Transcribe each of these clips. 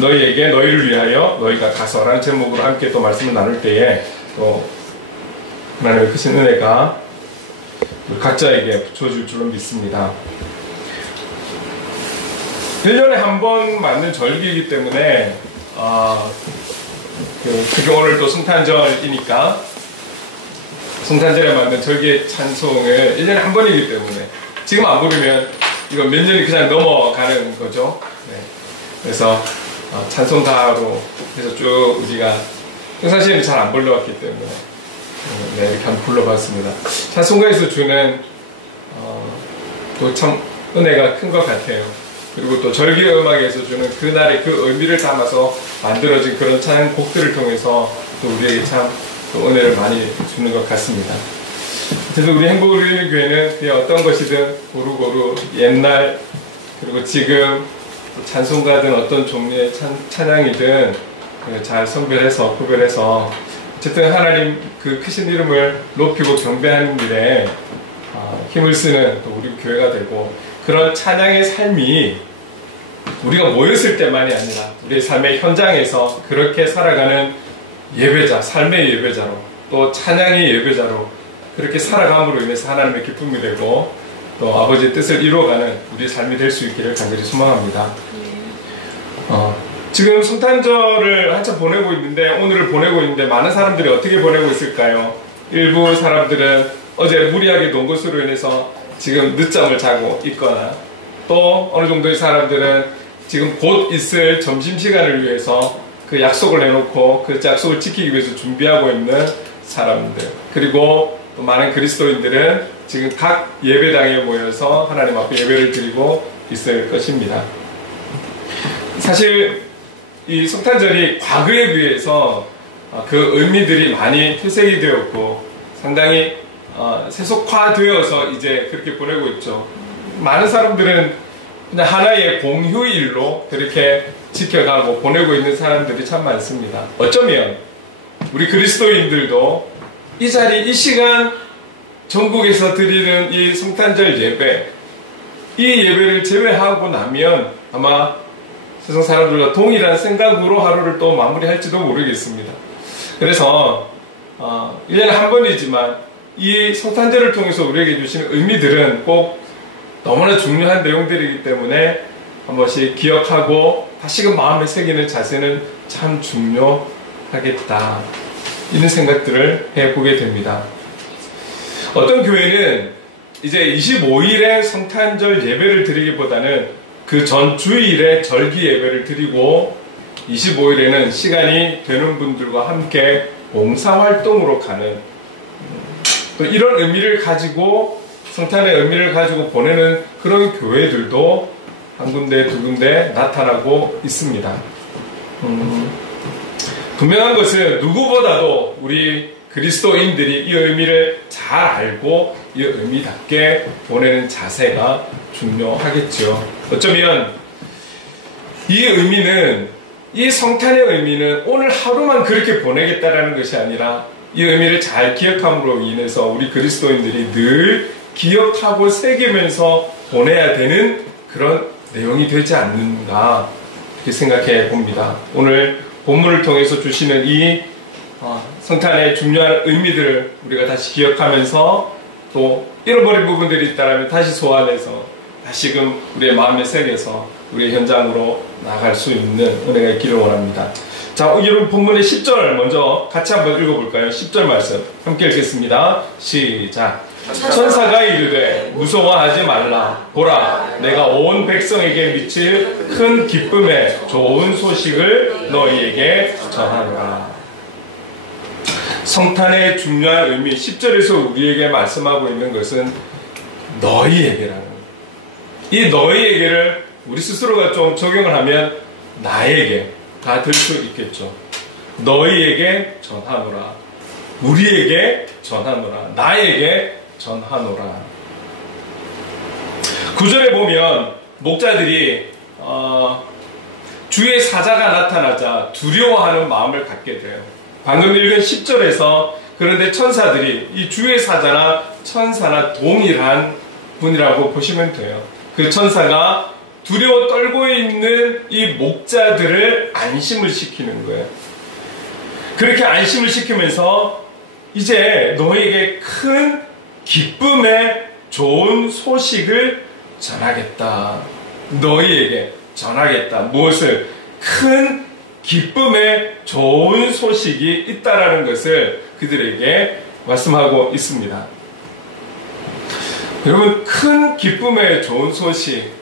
너희에게 너희를 위하여 너희가 가서라는 제목으로 함께 또 말씀을 나눌 때에 또 하나님의 크신 은혜가 우리 각자에게 붙여줄 줄로 믿습니다. 1년에 한 번 맞는 절기이기 때문에 특히 오늘 또 성탄절이니까 성탄절에 맞는 절기의 찬송을 1년에 한 번이기 때문에 지금 안 부르면 이거 몇 년이 그냥 넘어가는 거죠. 네. 그래서 찬송가로 해서 쭉 우리가 평상시에는 잘 안 불러왔기 때문에 네, 이렇게 한번 불러봤습니다. 찬송가에서 주는 또 참 은혜가 큰 것 같아요. 그리고 또 절기 음악에서 주는 그날의 그 의미를 담아서 만들어진 그런 찬곡들을 통해서 또 우리에게 참 또 은혜를 많이 주는 것 같습니다. 그래서 우리 행복을 누리는 교회는 그냥 어떤 것이든 고루고루 옛날 그리고 지금 찬송가든 어떤 종류의 찬양이든 잘 선별해서 구별해서 어쨌든 하나님 그 크신 이름을 높이고 경배하는 일에 힘을 쓰는 또 우리 교회가 되고 그런 찬양의 삶이 우리가 모였을 때만이 아니라 우리의 삶의 현장에서 그렇게 살아가는 예배자, 삶의 예배자로 또 찬양의 예배자로 그렇게 살아감으로 인해서 하나님의 기쁨이 되고 또 아버지의 뜻을 이루어가는 우리의 삶이 될 수 있기를 간절히 소망합니다. 지금 성탄절을 한참 보내고 있는데 오늘을 보내고 있는데 많은 사람들이 어떻게 보내고 있을까요? 일부 사람들은 어제 무리하게 논 것으로 인해서 지금 늦잠을 자고 있거나 또 어느 정도의 사람들은 지금 곧 있을 점심시간을 위해서 그 약속을 해놓고 그 약속을 지키기 위해서 준비하고 있는 사람들 그리고 또 많은 그리스도인들은 지금 각 예배당에 모여서 하나님 앞에 예배를 드리고 있을 것입니다. 사실 이 성탄절이 과거에 비해서 그 의미들이 많이 퇴색이 되었고 상당히 세속화되어서 이제 그렇게 보내고 있죠. 많은 사람들은 그냥 하나의 공휴일로 그렇게 지켜가고 보내고 있는 사람들이 참 많습니다. 어쩌면 우리 그리스도인들도 이 자리, 이 시간 전국에서 드리는 이 성탄절 예배 이 예배를 제외하고 나면 아마 세상 사람들과 동일한 생각으로 하루를 또 마무리할지도 모르겠습니다. 그래서 1년에 한 번이지만 이 성탄절을 통해서 우리에게 주시는 의미들은 꼭 너무나 중요한 내용들이기 때문에 한 번씩 기억하고 다시금 마음에 새기는 자세는 참 중요하겠다. 이런 생각들을 해보게 됩니다. 어떤 교회는 이제 25일에 성탄절 예배를 드리기보다는 그 전 주일에 절기 예배를 드리고 25일에는 시간이 되는 분들과 함께 봉사활동으로 가는 또 이런 의미를 가지고 성탄의 의미를 가지고 보내는 그런 교회들도 한 군데 두 군데 나타나고 있습니다. 분명한 것은 누구보다도 우리 그리스도인들이 이 의미를 잘 알고 이 의미답게 보내는 자세가 중요하겠죠. 어쩌면 이 의미는 이 성탄의 의미는 오늘 하루만 그렇게 보내겠다라는 것이 아니라 이 의미를 잘 기억함으로 인해서 우리 그리스도인들이 늘 기억하고 새기면서 보내야 되는 그런 내용이 되지 않는가 이렇게 생각해 봅니다. 오늘 본문을 통해서 주시는 이 성탄의 중요한 의미들을 우리가 다시 기억하면서 또 잃어버린 부분들이 있다면 다시 소환해서 다시금 우리의 마음에 새겨서 우리의 현장으로 나아갈 수 있는 은혜가 있기를 원합니다. 자, 여러분 본문의 10절 먼저 같이 한번 읽어볼까요? 10절 말씀 함께 읽겠습니다. 시작. 천사가 이르되 무서워하지 말라. 보라, 내가 온 백성에게 미칠 큰 기쁨의 좋은 소식을 너희에게 전하노라. 성탄의 중요한 의미 10절에서 우리에게 말씀하고 있는 것은 너희에게라는 이 너희에게를 우리 스스로가 좀 적용을 하면 나에게가 될 수 있겠죠. 너희에게 전하노라. 우리에게 전하노라. 나에게 전하노라. 9절에 보면 목자들이 주의 사자가 나타나자 두려워하는 마음을 갖게 돼요. 방금 읽은 10절에서 그런데 천사들이 이 주의 사자나 천사나 동일한 분이라고 보시면 돼요. 그 천사가 두려워 떨고 있는 이 목자들을 안심을 시키는 거예요. 그렇게 안심을 시키면서 이제 너에게 큰 기쁨의 좋은 소식을 전하겠다. 너희에게 전하겠다. 무엇을? 큰 기쁨의 좋은 소식이 있다라는 것을 그들에게 말씀하고 있습니다. 여러분, 큰 기쁨의 좋은 소식.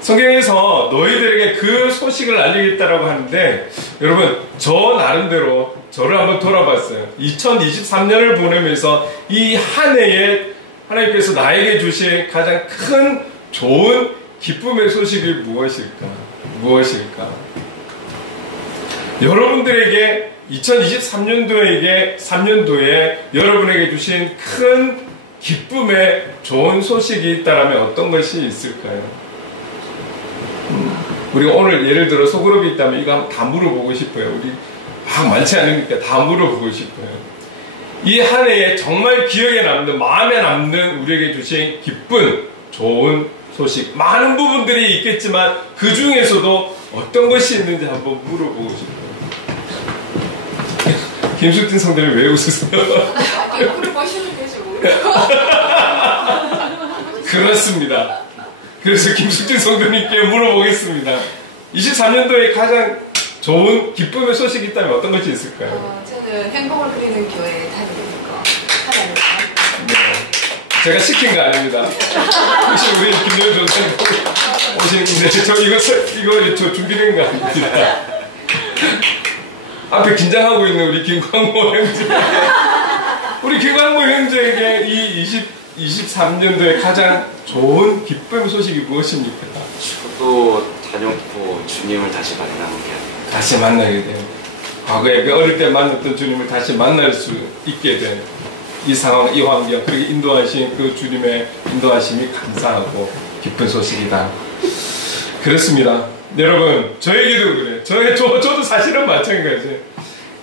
성경에서 너희들에게 그 소식을 알리겠다라고 하는데, 여러분, 저 나름대로 저를 한번 돌아봤어요. 2023년을 보내면서 이 한 해에 하나님께서 나에게 주신 가장 큰 좋은 기쁨의 소식이 무엇일까? 무엇일까? 여러분들에게 2023년도에 여러분에게 주신 큰 기쁨의 좋은 소식이 있다라면 어떤 것이 있을까요? 우리가 오늘 예를 들어 소그룹이 있다면 이거 한번 다 물어보고 싶어요. 우리 많지 않으니까 다 물어보고 싶어요. 이 한 해에 정말 기억에 남는, 마음에 남는 우리에게 주신 기쁜 좋은 소식, 많은 부분들이 있겠지만 그 중에서도 어떤 것이 있는지 한번 물어보고 싶어요. 김숙진 성도님 왜 웃으세요? 물어보시면 되죠. 그렇습니다. 그래서 김숙진 성도님께 물어보겠습니다. 23년도에 가장 좋은 기쁨의 소식이 있다면 어떤 것이 있을까요? 저는 행복을 그리는 교회에 다니니까. 네. 제가 시킨 거 아닙니다. 혹시 우리 김young 전사님 오시는데 이거 저 준비된 거 아닙니다. 앞에 긴장하고 있는 우리 김광모 형제. 우리 김광모 형제에게 이 23년도에 가장 좋은 기쁨 소식이 무엇입니까? 저도 다녀오고 주님을 다시 만나게 합니다. 다시 만나게 돼요. 과거에 그 어릴 때 만났던 주님을 다시 만날 수 있게 된 이 상황, 이 환경, 그렇게 인도하신 그 주님의 인도하심이 감사하고 기쁜 소식이다. 그렇습니다. 여러분, 저에게도 그래요. 저도 사실은 마찬가지예요.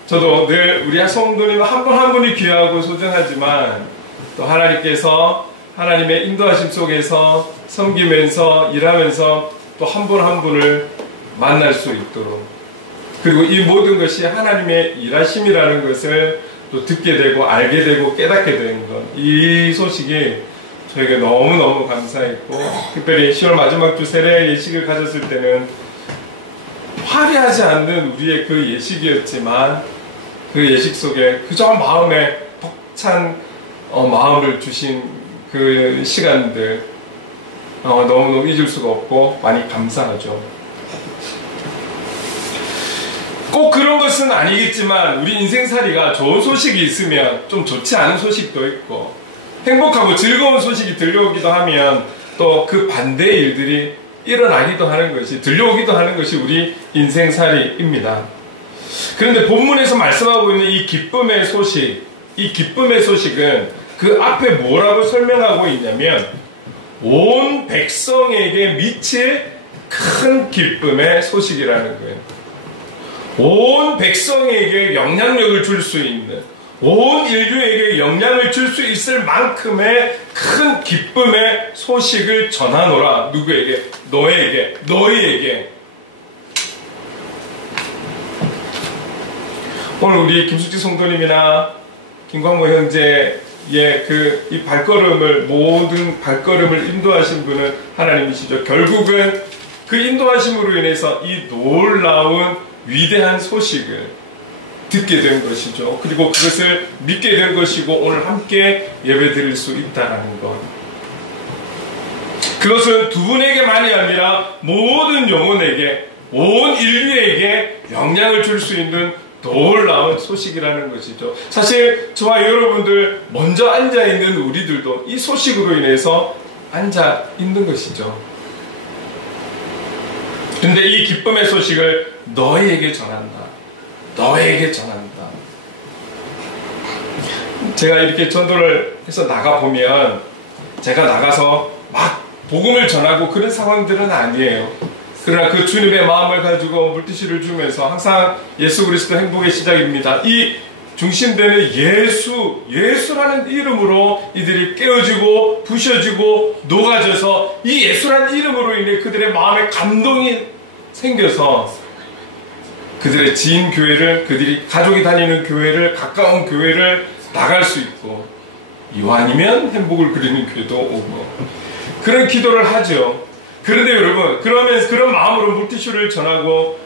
저도 늘 우리 성도님 한 분 한 분이 귀하고 소중하지만 또 하나님께서 하나님의 인도하심 속에서 섬기면서 일하면서 또 한 분 한 분을 만날 수 있도록, 그리고 이 모든 것이 하나님의 일하심이라는 것을 또 듣게 되고 알게 되고 깨닫게 되는 것, 이 소식이 저에게 너무너무 감사했고, 특별히 10월 마지막 주 세례 예식을 가졌을 때는 화려하지 않는 우리의 그 예식이었지만 그 예식 속에 그저 마음에 벅찬 마음을 주신 그 시간들 너무너무 잊을 수가 없고 많이 감사하죠. 꼭 그런 것은 아니겠지만 우리 인생살이가 좋은 소식이 있으면 좀 좋지 않은 소식도 있고, 행복하고 즐거운 소식이 들려오기도 하면 또 그 반대의 일들이 일어나기도 하는 것이, 들려오기도 하는 것이 우리 인생살이입니다. 그런데 본문에서 말씀하고 있는 이 기쁨의 소식, 이 기쁨의 소식은 그 앞에 뭐라고 설명하고 있냐면 온 백성에게 미칠 큰 기쁨의 소식이라는 거예요. 온 백성에게 영향력을 줄 수 있는, 온 인류에게 영향을 줄 수 있을 만큼의 큰 기쁨의 소식을 전하노라. 누구에게? 너에게, 너희에게. 오늘 우리 김숙지 성도님이나 김광모 형제의 이 발걸음을, 모든 발걸음을 인도하신 분은 하나님이시죠. 결국은 그 인도하심으로 인해서 이 놀라운 위대한 소식을 듣게 된 것이죠. 그리고 그것을 믿게 된 것이고 오늘 함께 예배드릴 수 있다는 것. 그것은 두 분에게만이 아니라 모든 영혼에게, 온 인류에게 영향을 줄 수 있는 놀라운 소식이라는 것이죠. 사실 저와 여러분들 먼저 앉아있는 우리들도 이 소식으로 인해서 앉아있는 것이죠. 근데 이 기쁨의 소식을 너희에게 전한다. 너희에게 전한다. 제가 이렇게 전도를 해서 나가보면 제가 나가서 막 복음을 전하고 그런 상황들은 아니에요. 그러나 그 주님의 마음을 가지고 물티슈를 주면서 항상 예수 그리스도 행복의 시작입니다. 이 중심되는 예수라는 이름으로 이들이 깨어지고 부셔지고 녹아져서 이 예수라는 이름으로 인해 그들의 마음에 감동이 생겨서 그들의 지인 교회를, 그들이 가족이 다니는 교회를, 가까운 교회를 나갈 수 있고, 이왕이면 행복을 그리는 교회도 오고, 그런 기도를 하죠. 그런데 여러분, 그러면 그런 마음으로 물티슈를 전하고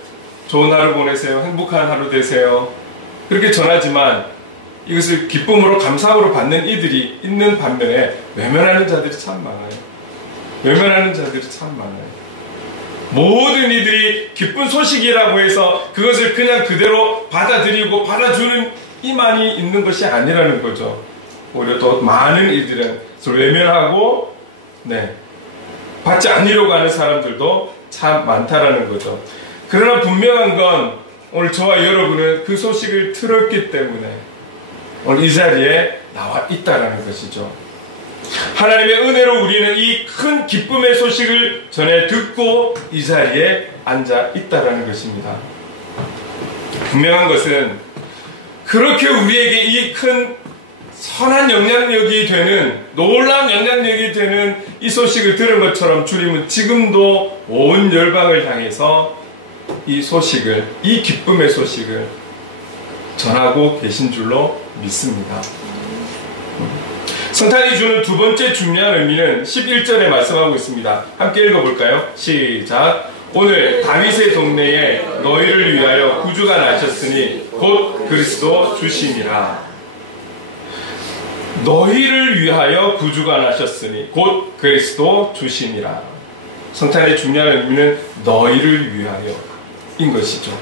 좋은 하루 보내세요, 행복한 하루 되세요, 그렇게 전하지만 이것을 기쁨으로 감사함으로 받는 이들이 있는 반면에 외면하는 자들이 참 많아요. 외면하는 자들이 참 많아요. 모든 이들이 기쁜 소식이라고 해서 그것을 그냥 그대로 받아들이고 받아주는 이만이 있는 것이 아니라는 거죠. 오히려 더 많은 이들은 서로 외면하고 받지 않으려고 하는 사람들도 참 많다라는 거죠. 그러나 분명한 건 오늘 저와 여러분은 그 소식을 들었기 때문에 오늘 이 자리에 나와 있다라는 것이죠. 하나님의 은혜로 우리는 이 큰 기쁨의 소식을 전해 듣고 이 자리에 앉아 있다라는 것입니다. 분명한 것은 그렇게 우리에게 이 큰 선한 영향력이 되는, 놀라운 영향력이 되는 이 소식을 들은 것처럼 주님은 지금도 온 열방을 향해서 이 소식을, 이 기쁨의 소식을 전하고 계신 줄로 믿습니다. 성탄이 주는 두 번째 중요한 의미는 11절에 말씀하고 있습니다. 함께 읽어볼까요? 시작. 오늘 다윗의 동네에 너희를 위하여 구주가 나셨으니 곧 그리스도 주심이라. 너희를 위하여 구주가 나셨으니 곧 그리스도 주심이라. 성탄의 중요한 의미는 너희를 위하여 인 것이죠.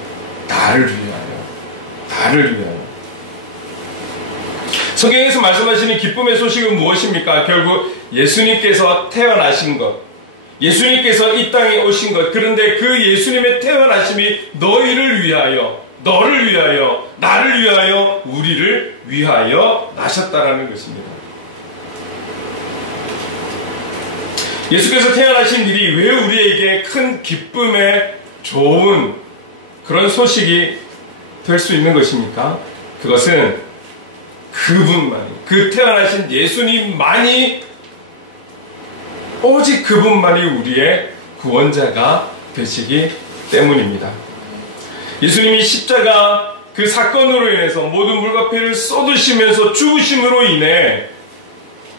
나를 위하여. 나를 위하여. 성경에서 말씀하시는 기쁨의 소식은 무엇입니까? 결국 예수님께서 태어나신 것, 예수님께서 이 땅에 오신 것, 그런데 그 예수님의 태어나심이 너희를 위하여, 너를 위하여, 나를 위하여, 우리를 위하여 나셨다라는 것입니다. 예수께서 태어나신 일이 왜 우리에게 큰 기쁨의 좋은 그런 소식이 될 수 있는 것입니까? 그것은 그분만이, 그 태어나신 예수님만이, 오직 그분만이 우리의 구원자가 되시기 때문입니다. 예수님이 십자가 그 사건으로 인해서 모든 물과 피를 쏟으시면서 죽으심으로 인해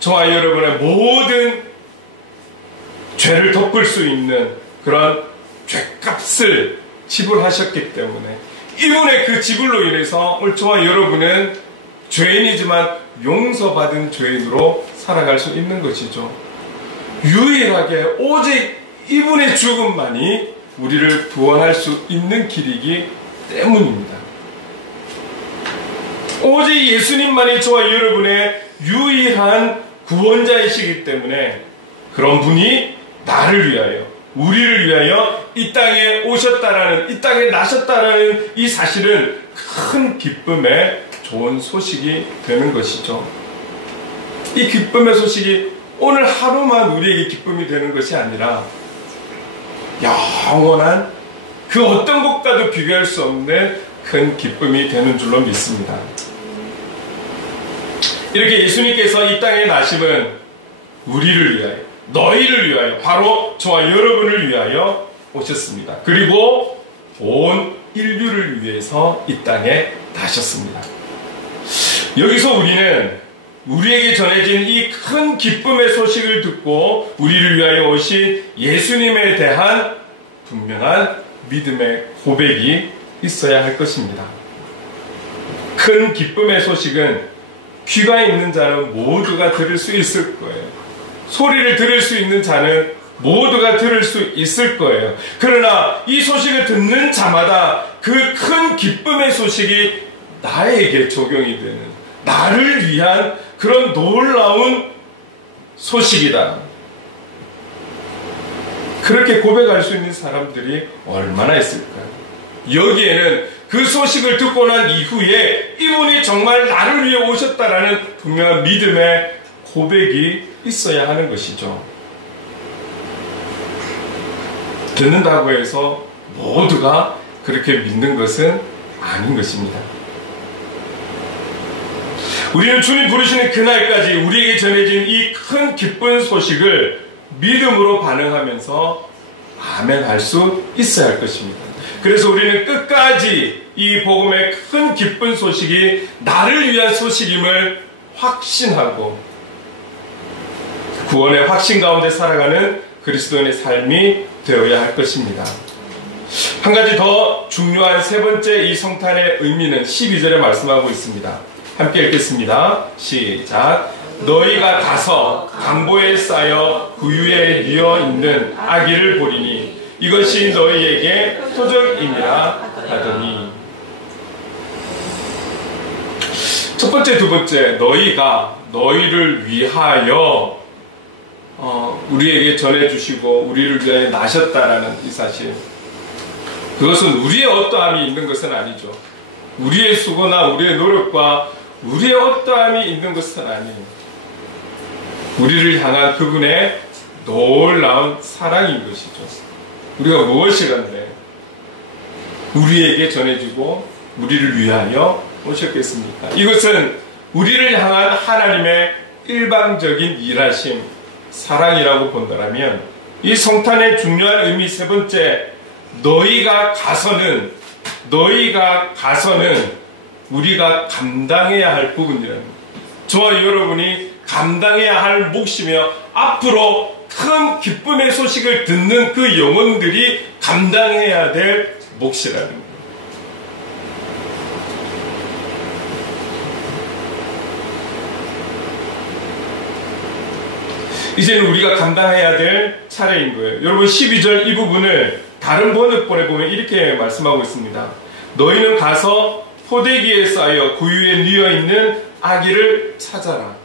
저와 여러분의 모든 죄를 덮을 수 있는 그런 죄값을 지불하셨기 때문에 이분의 그 지불로 인해서 오늘 저와 여러분은 죄인이지만 용서받은 죄인으로 살아갈 수 있는 것이죠. 유일하게 오직 이분의 죽음만이 우리를 구원할 수 있는 길이기 때문입니다. 오직 예수님만이 저와 여러분의 유일한 구원자이시기 때문에 그런 분이 나를 위하여, 우리를 위하여 이 땅에 오셨다라는, 이 땅에 나셨다라는 이 사실은 큰 기쁨의 좋은 소식이 되는 것이죠. 이 기쁨의 소식이 오늘 하루만 우리에게 기쁨이 되는 것이 아니라 영원한 그 어떤 것과도 비교할 수 없는 큰 기쁨이 되는 줄로 믿습니다. 이렇게 예수님께서 이 땅에 나심은 우리를 위하여, 너희를 위하여, 바로 저와 여러분을 위하여 오셨습니다. 그리고 온 인류를 위해서 이 땅에 나셨습니다. 여기서 우리는 우리에게 전해진 이 큰 기쁨의 소식을 듣고 우리를 위하여 오신 예수님에 대한 분명한 믿음의 고백이 있어야 할 것입니다. 큰 기쁨의 소식은 귀가 있는 자는 모두가 들을 수 있을 거예요. 소리를 들을 수 있는 자는 모두가 들을 수 있을 거예요. 그러나 이 소식을 듣는 자마다 그 큰 기쁨의 소식이 나에게 적용이 되는, 나를 위한 그런 놀라운 소식이다. 그렇게 고백할 수 있는 사람들이 얼마나 있을까요? 여기에는 그 소식을 듣고 난 이후에 이분이 정말 나를 위해 오셨다라는 분명한 믿음의 고백이 있어야 하는 것이죠. 듣는다고 해서 모두가 그렇게 믿는 것은 아닌 것입니다. 우리는 주님 부르시는 그날까지 우리에게 전해진 이 큰 기쁜 소식을 믿음으로 반응하면서 아멘 할 수 있어야 할 것입니다. 그래서 우리는 끝까지 이 복음의 큰 기쁜 소식이 나를 위한 소식임을 확신하고 구원의 확신 가운데 살아가는 그리스도인의 삶이 되어야 할 것입니다. 한 가지 더 중요한 세 번째 이 성탄의 의미는 12절에 말씀하고 있습니다. 함께 읽겠습니다. 시작. 너희가 가서 강보에 쌓여 구유에 뉘어 있는 아기를 보리니 이것이 너희에게 표적임이라 하더니. 첫 번째, 두 번째, 너희가 너희를 위하여 우리에게 전해주시고 우리를 위하여 나셨다라는 이 사실, 그것은 우리의 어떠함이 있는 것은 아니죠. 우리의 수고나 우리의 노력과 우리의 어떠함이 있는 것은 아니에요. 우리를 향한 그분의 놀라운 사랑인 것이죠. 우리가 무엇이란데 우리에게 전해지고 우리를 위하여 오셨겠습니까? 이것은 우리를 향한 하나님의 일방적인 일하심, 사랑이라고 본다면 이 성탄의 중요한 의미 세 번째, 너희가 가서는 우리가 감당해야 할 부분이라는 거예요. 저와 여러분이 감당해야 할 몫이며 앞으로 큰 기쁨의 소식을 듣는 그 영혼들이 감당해야 될 몫이라는 거예요. 이제는 우리가 감당해야 될 차례인 거예요. 여러분 12절 이 부분을 다른 번역본에 보면 이렇게 말씀하고 있습니다. 너희는 가서 포대기에 쌓여 구유에 뉘어 있는 아기를 찾아라.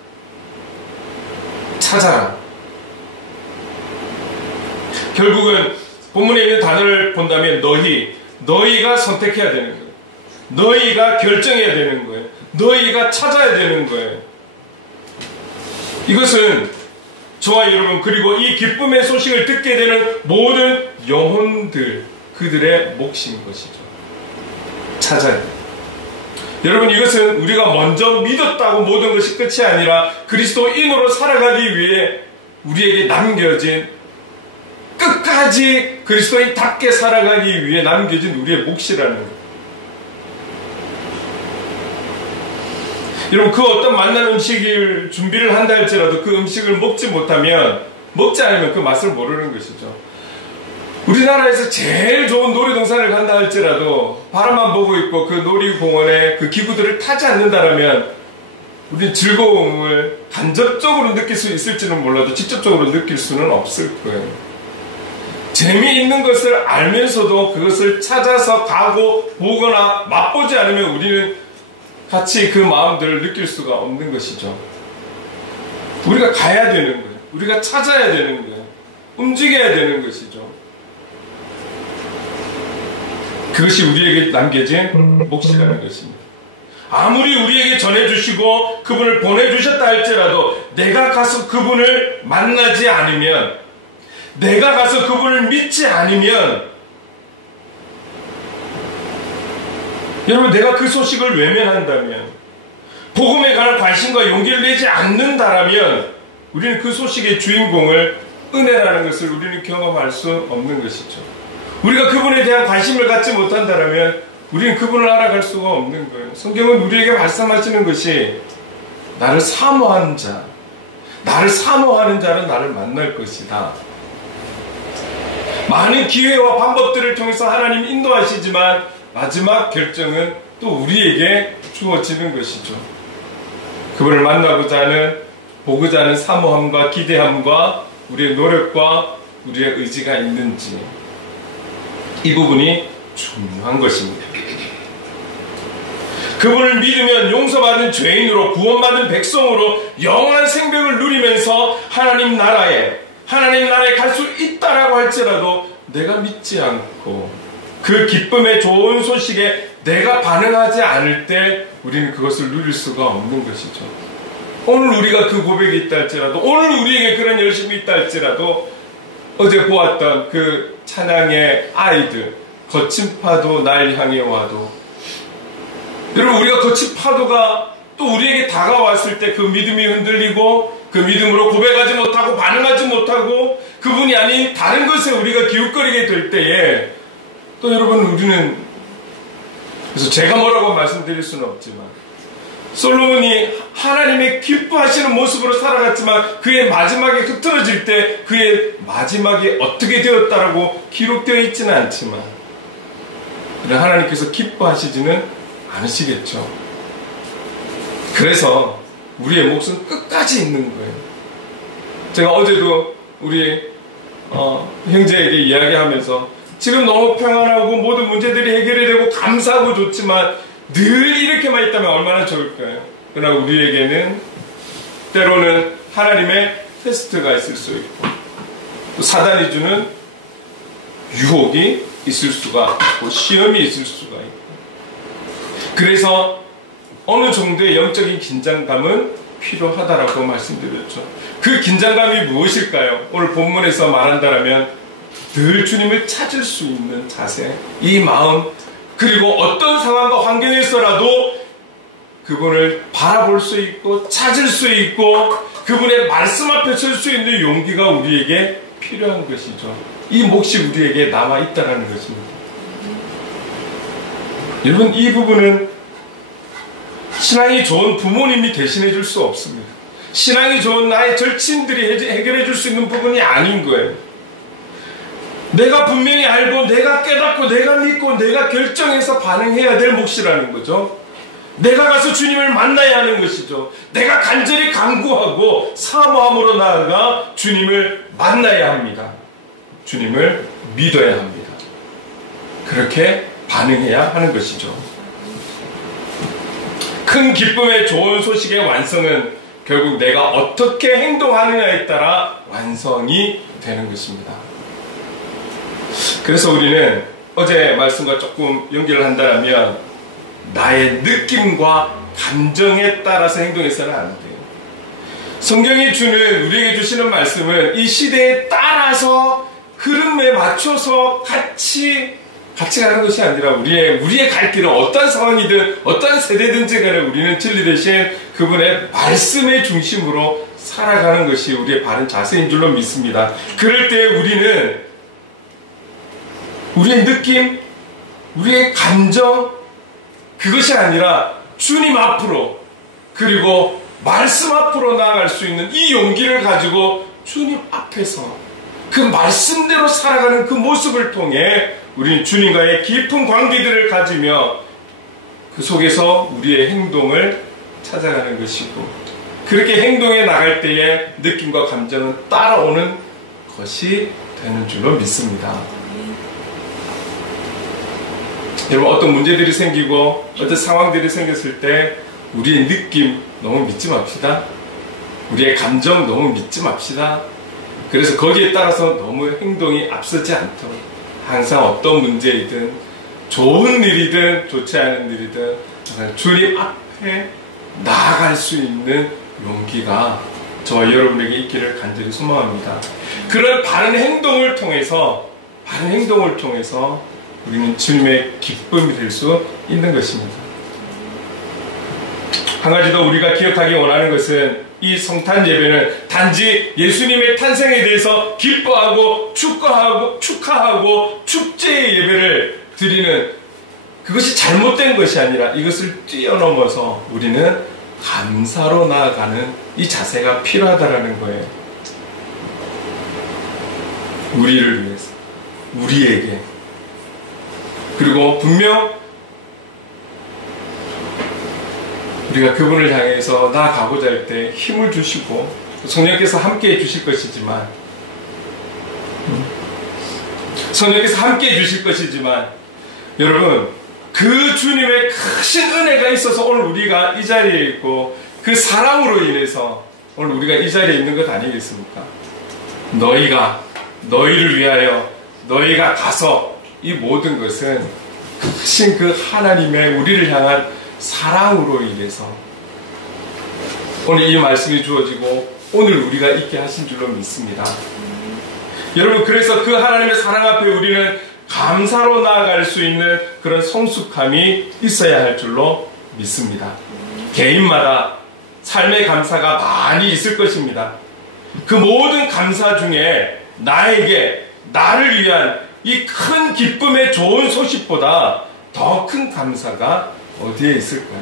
결국은 본문에 있는 단어를 본다면 너희가 선택해야 되는 거예요. 너희가 결정해야 되는 거예요. 너희가 찾아야 되는 거예요. 이것은 저와 여러분 그리고 이 기쁨의 소식을 듣게 되는 모든 영혼들, 그들의 몫인 것이죠. 찾아야 돼요. 여러분 이것은 우리가 먼저 믿었다고 모든 것이 끝이 아니라 그리스도인으로 살아가기 위해 우리에게 남겨진, 끝까지 그리스도인답게 살아가기 위해 남겨진 우리의 몫이라는 거예요. 여러분 그 어떤 맛난 음식을 준비를 한다 할지라도 그 음식을 먹지 않으면 그 맛을 모르는 것이죠. 우리나라에서 제일 좋은 놀이동산을 간다 할지라도 바람만 보고 있고 그 놀이공원에 그 기구들을 타지 않는다라면 우리는 즐거움을 간접적으로 느낄 수 있을지는 몰라도 직접적으로 느낄 수는 없을 거예요. 재미있는 것을 알면서도 그것을 찾아서 가고 보거나 맛보지 않으면 우리는 같이 그 마음들을 느낄 수가 없는 것이죠. 우리가 가야 되는 거예요. 우리가 찾아야 되는 거예요. 움직여야 되는 것이죠. 그것이 우리에게 남겨진 몫이라는 것입니다. 아무리 우리에게 전해주시고 그분을 보내주셨다 할지라도 내가 가서 그분을 만나지 않으면, 내가 가서 그분을 믿지 않으면, 여러분 내가 그 소식을 외면한다면, 복음에 관한 관심과 용기를 내지 않는다라면 우리는 그 소식의 주인공을, 은혜라는 것을 우리는 경험할 수 없는 것이죠. 우리가 그분에 대한 관심을 갖지 못한다면 우리는 그분을 알아갈 수가 없는 거예요. 성경은 우리에게 말씀하시는 것이 나를 사모하는 자는 나를 만날 것이다. 많은 기회와 방법들을 통해서 하나님 인도하시지만 마지막 결정은 또 우리에게 주어지는 것이죠. 그분을 만나고자 하는, 보고자 하는 사모함과 기대함과 우리의 노력과 우리의 의지가 있는지, 이 부분이 중요한 것입니다. 그분을 믿으면 용서받은 죄인으로, 구원받은 백성으로 영원한 생명을 누리면서 하나님 나라에 갈 수 있다라고 할지라도 내가 믿지 않고 그 기쁨의 좋은 소식에 내가 반응하지 않을 때 우리는 그것을 누릴 수가 없는 것이죠. 오늘 우리가 그 고백이 있다 할지라도, 오늘 우리에게 그런 열심이 있다 할지라도, 어제 보았던 그 찬양의 아이들, 거친 파도 날 향해 와도, 여러분 우리가 거친 파도가 또 우리에게 다가왔을 때 그 믿음이 흔들리고 그 믿음으로 고백하지 못하고 반응하지 못하고 그분이 아닌 다른 것에 우리가 기웃거리게 될 때에 또 여러분 우리는 그래서 제가 뭐라고 말씀드릴 수는 없지만 솔로몬이 하나님의 기뻐하시는 모습으로 살아갔지만 그의 마지막에 흐트러질 때 그의 마지막이 어떻게 되었다라고 기록되어 있지는 않지만 하나님께서 기뻐하시지는 않으시겠죠. 그래서 우리의 몫은 끝까지 있는 거예요. 제가 어제도 우리 형제에게 이야기하면서 지금 너무 평안하고 모든 문제들이 해결이 되고 감사하고 좋지만 늘 이렇게만 있다면 얼마나 좋을까요? 그러나 우리에게는 때로는 하나님의 테스트가 있을 수 있고 또 사단이 주는 유혹이 있을 수가 있고 시험이 있을 수가 있고 그래서 어느 정도의 영적인 긴장감은 필요하다라고 말씀드렸죠. 그 긴장감이 무엇일까요? 오늘 본문에서 말한다면 늘 주님을 찾을 수 있는 자세, 이 마음, 그리고 어떤 상황과 환경에서라도 그분을 바라볼 수 있고 찾을 수 있고 그분의 말씀 앞에 설 수 있는 용기가 우리에게 필요한 것이죠. 이 몫이 우리에게 남아있다는 것입니다. 여러분 이 부분은 신앙이 좋은 부모님이 대신해 줄 수 없습니다. 신앙이 좋은 나의 절친들이 해결해 줄 수 있는 부분이 아닌 거예요. 내가 분명히 알고 내가 깨닫고 내가 믿고 내가 결정해서 반응해야 될 몫이라는 거죠. 내가 가서 주님을 만나야 하는 것이죠. 내가 간절히 간구하고 사모함으로 나아가 주님을 만나야 합니다. 주님을 믿어야 합니다. 그렇게 반응해야 하는 것이죠. 큰 기쁨의 좋은 소식의 완성은 결국 내가 어떻게 행동하느냐에 따라 완성이 되는 것입니다. 그래서 우리는 어제 말씀과 조금 연결을 한다면 나의 느낌과 감정에 따라서 행동해서는 안 돼요. 성경이 주는 우리에게 주시는 말씀은 이 시대에 따라서 흐름에 맞춰서 같이 가는 것이 아니라 우리의 갈 길은 어떤 상황이든 어떤 세대든지 간에 우리는 진리 대신 그분의 말씀의 중심으로 살아가는 것이 우리의 바른 자세인 줄로 믿습니다. 그럴 때 우리는 우리의 느낌, 우리의 감정 그것이 아니라 주님 앞으로 그리고 말씀 앞으로 나아갈 수 있는 이 용기를 가지고 주님 앞에서 그 말씀대로 살아가는 그 모습을 통해 우리는 주님과의 깊은 관계들을 가지며 그 속에서 우리의 행동을 찾아가는 것이고 그렇게 행동해 나갈 때의 느낌과 감정은 따라오는 것이 되는 줄로 믿습니다. 여러분 어떤 문제들이 생기고 어떤 상황들이 생겼을 때 우리의 느낌 너무 믿지 맙시다. 우리의 감정 너무 믿지 맙시다. 그래서 거기에 따라서 너무 행동이 앞서지 않도록 항상 어떤 문제이든 좋은 일이든 좋지 않은 일이든 주님 앞에 나아갈 수 있는 용기가 저와 여러분에게 있기를 간절히 소망합니다. 그런 바른 행동을 통해서 우리는 주님의 기쁨이 될 수 있는 것입니다. 한 가지 더 우리가 기억하기 원하는 것은 이 성탄 예배는 단지 예수님의 탄생에 대해서 기뻐하고 축하하고 축제의 예배를 드리는 그것이 잘못된 것이 아니라 이것을 뛰어넘어서 우리는 감사로 나아가는 이 자세가 필요하다라는 거예요. 우리를 위해서, 우리에게. 그리고 분명 우리가 그분을 향해서 나아가고자 할 때 힘을 주시고 성령께서 함께 해주실 것이지만 여러분 그 주님의 크신 은혜가 있어서 오늘 우리가 이 자리에 있고 그 사랑으로 인해서 오늘 우리가 이 자리에 있는 것 아니겠습니까? 너희를 위하여 너희가 가서 이 모든 것은 크신 그 하나님의 우리를 향한 사랑으로 인해서 오늘 이 말씀이 주어지고 오늘 우리가 있게 하신 줄로 믿습니다. 여러분 그래서 그 하나님의 사랑 앞에 우리는 감사로 나아갈 수 있는 그런 성숙함이 있어야 할 줄로 믿습니다. 개인마다 삶의 감사가 많이 있을 것입니다. 그 모든 감사 중에 나를 위한 이 큰 기쁨의 좋은 소식보다 더 큰 감사가 어디에 있을까요?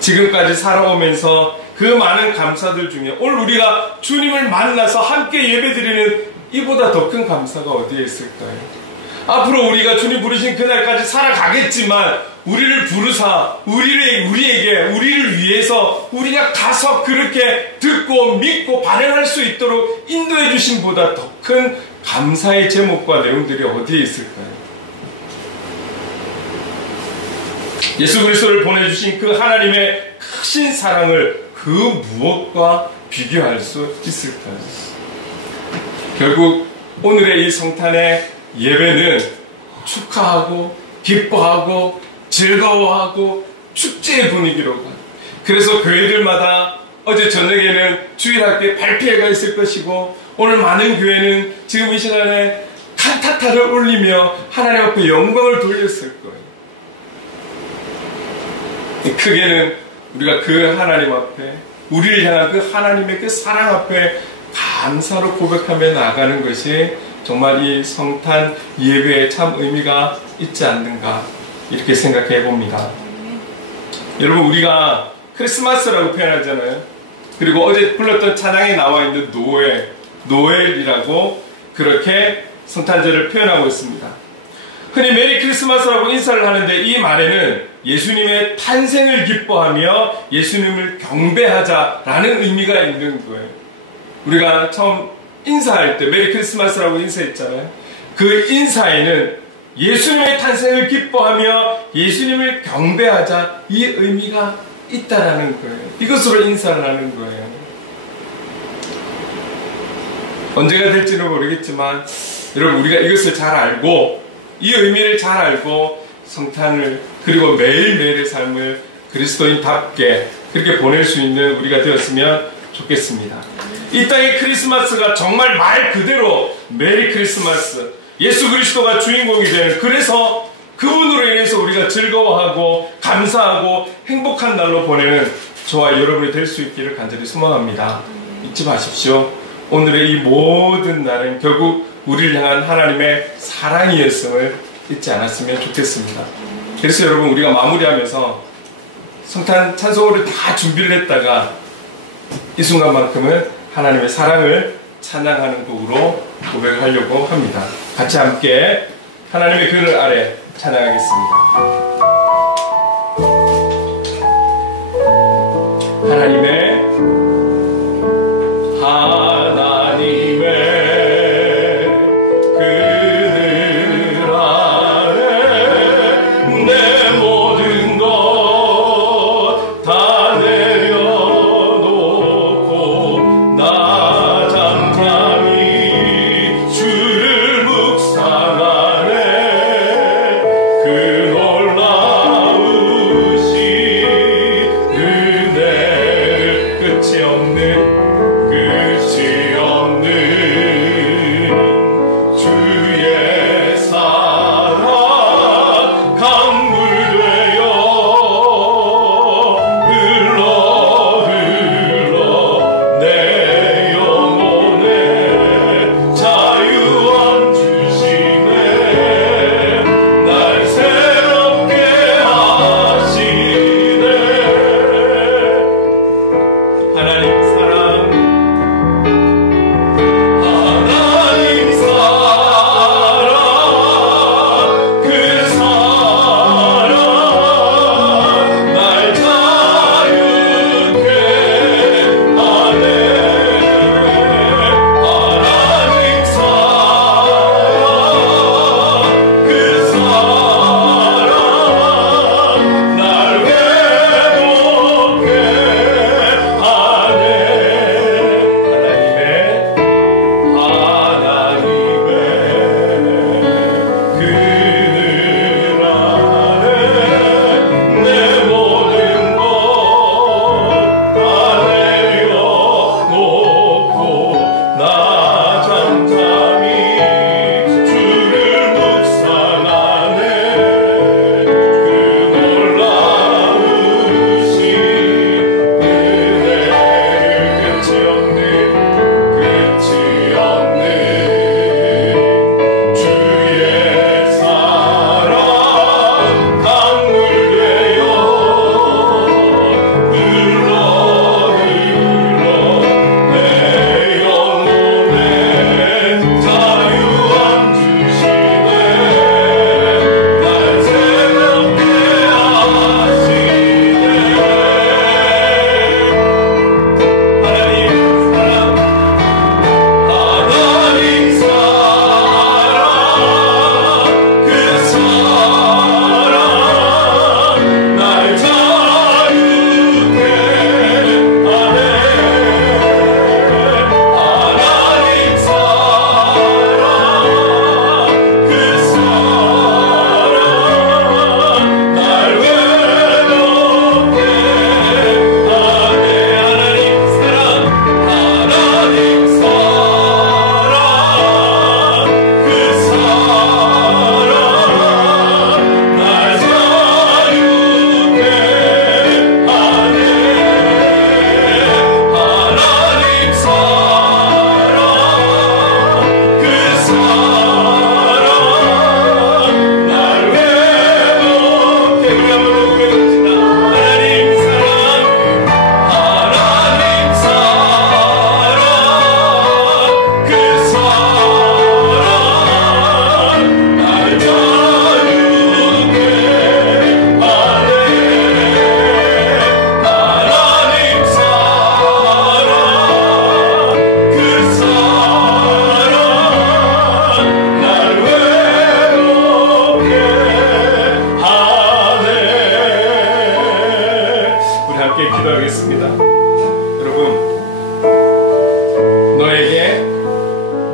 지금까지 살아오면서 그 많은 감사들 중에 오늘 우리가 주님을 만나서 함께 예배드리는 이보다 더 큰 감사가 어디에 있을까요? 앞으로 우리가 주님 부르신 그날까지 살아가겠지만 우리를 부르사 우리를 위해서 우리가 가서 그렇게 듣고 믿고 반응할 수 있도록 인도해 주신 보다 더 큰 감사의 제목과 내용들이 어디에 있을까요? 예수 그리스도를 보내주신 그 하나님의 크신 사랑을 그 무엇과 비교할 수 있을까요? 결국 오늘의 이 성탄의 예배는 축하하고 기뻐하고 즐거워하고 축제의 분위기로 가요. 그래서 교회들마다 어제 저녁에는 주일학교에 발표회가 있을 것이고 오늘 많은 교회는 지금 이 시간에 칸타타를 울리며 하나님 앞에 영광을 돌렸을 거예요. 크게는 우리가 그 하나님 앞에 우리를 향한 그 하나님의 그 사랑 앞에 감사로 고백하며 나아가는 것이 정말 이 성탄 예배에 참 의미가 있지 않는가 이렇게 생각해 봅니다. 여러분 우리가 크리스마스라고 표현하잖아요. 그리고 어제 불렀던 찬양에 나와 있는 노엘이라고 그렇게 성탄절을 표현하고 있습니다. 흔히 메리 크리스마스라고 인사를 하는데 이 말에는 예수님의 탄생을 기뻐하며 예수님을 경배하자라는 의미가 있는 거예요. 우리가 처음 인사할 때 메리 크리스마스라고 인사했잖아요. 그 인사에는 예수님의 탄생을 기뻐하며 예수님을 경배하자 이 의미가 있다라는 거예요. 이것으로 인사를 하는 거예요. 언제가 될지는 모르겠지만 여러분 우리가 이것을 잘 알고 이 의미를 잘 알고 성탄을 그리고 매일매일의 삶을 그리스도인답게 그렇게 보낼 수 있는 우리가 되었으면 좋겠습니다. 이 땅의 크리스마스가 정말 말 그대로 메리 크리스마스 예수 그리스도가 주인공이 되는 그래서 그분으로 인해서 우리가 즐거워하고 감사하고 행복한 날로 보내는 저와 여러분이 될 수 있기를 간절히 소망합니다. 잊지 마십시오. 오늘의 이 모든 날은 결국 우리를 향한 하나님의 사랑이었음을 잊지 않았으면 좋겠습니다. 그래서 여러분 우리가 마무리하면서 성탄 찬송으로 다 준비를 했다가 이 순간만큼은 하나님의 사랑을 찬양하는 곡으로 고백을 하려고 합니다. 같이 함께 하나님의 그늘 아래 찬양하겠습니다. 하나님의 그늘 아래 내 모든 것 다 내려놓고 나 잠잠히 주를 묵상하네 그 놀라운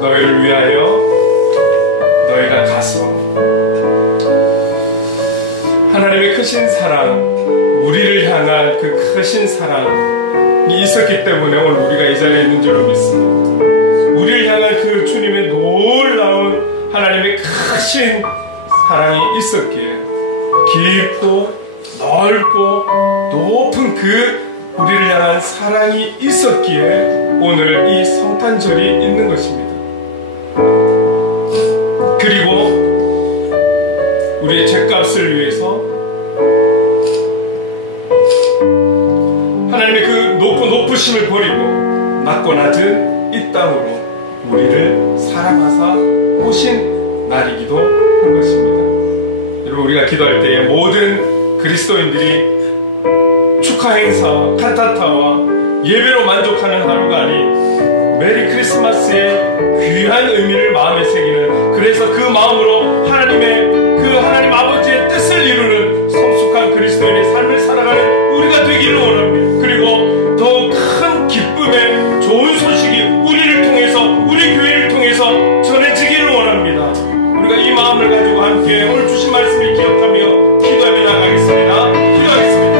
너희를 위하여 너희가 가서 하나님의 크신 사랑, 우리를 향한 그 크신 사랑이 있었기 때문에 오늘 우리가 이 자리에 있는 줄로 믿습니다. 우리를 향한 그 주님의 놀라운 하나님의 크신 사랑이 있었기에 깊고 넓고 높은 그 우리를 향한 사랑이 있었기에 오늘 이 성탄절이 있는 것입니다. 그리고 우리의 죄값을 위해서 하나님의 그 높고 높으심을 버리고 낮고 낮은 이 땅으로 우리를 사랑하사 오신 날이기도 한 것입니다. 여러분, 우리가 기도할 때에 모든 그리스도인들이 축하 행사, 칸타타와 예배로 만족하는 하루가 아닌 메리 크리스마스의 귀한 의미를 마음에 새기는, 그래서 그 마음으로 하나님 아버지의 뜻을 이루는 성숙한 그리스도인의 삶을 살아가는 우리가 되기를 원합니다. 그리고 더 큰 기쁨의 좋은 소식이 우리를 통해서, 우리 교회를 통해서 전해지기를 원합니다. 우리가 이 마음을 가지고 함께 오늘 주신 말씀을 기억하며 기도하며 나가겠습니다. 기도하겠습니다.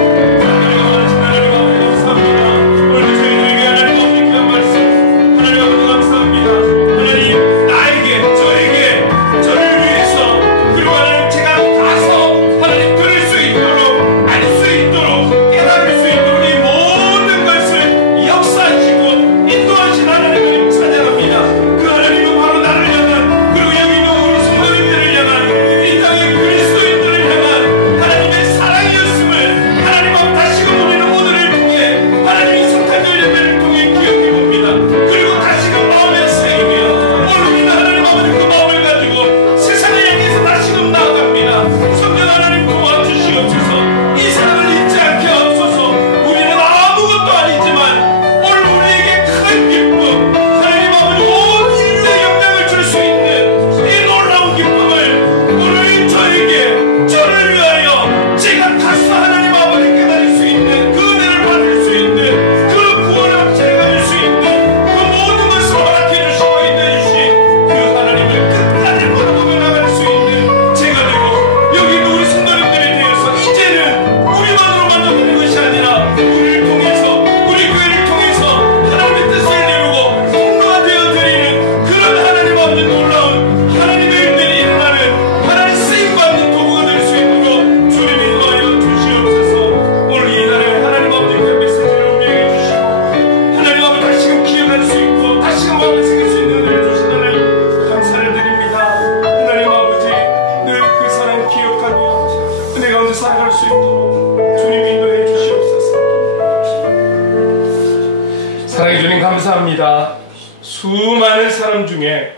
감사합니다. 수많은 사람 중에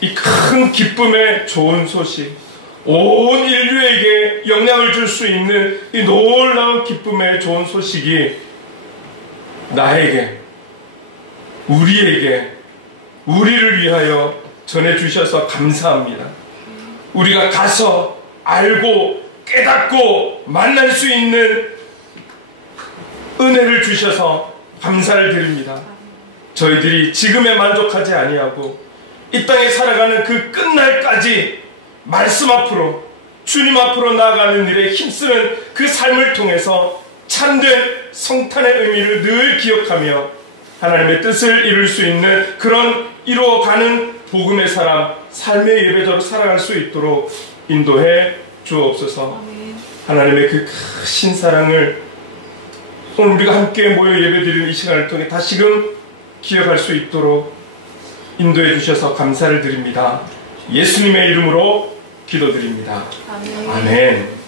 이 큰 기쁨의 좋은 소식, 온 인류에게 영향을 줄 수 있는 이 놀라운 기쁨의 좋은 소식이 나에게, 우리에게, 우리를 위하여 전해주셔서 감사합니다. 우리가 가서 알고 깨닫고 만날 수 있는 은혜를 주셔서 감사를 드립니다. 저희들이 지금에 만족하지 아니하고 이 땅에 살아가는 그 끝날까지 말씀 앞으로, 주님 앞으로 나아가는 일에 힘쓰는 그 삶을 통해서 참된 성탄의 의미를 늘 기억하며 하나님의 뜻을 이룰 수 있는 그런 이루어가는 복음의 사람, 삶의 예배자로 살아갈 수 있도록 인도해 주옵소서. 하나님의 그 크신 사랑을 오늘 우리가 함께 모여 예배드리는 이 시간을 통해 다시금 기억할 수 있도록 인도해 주셔서 감사를 드립니다. 예수님의 이름으로 기도드립니다. 아멘.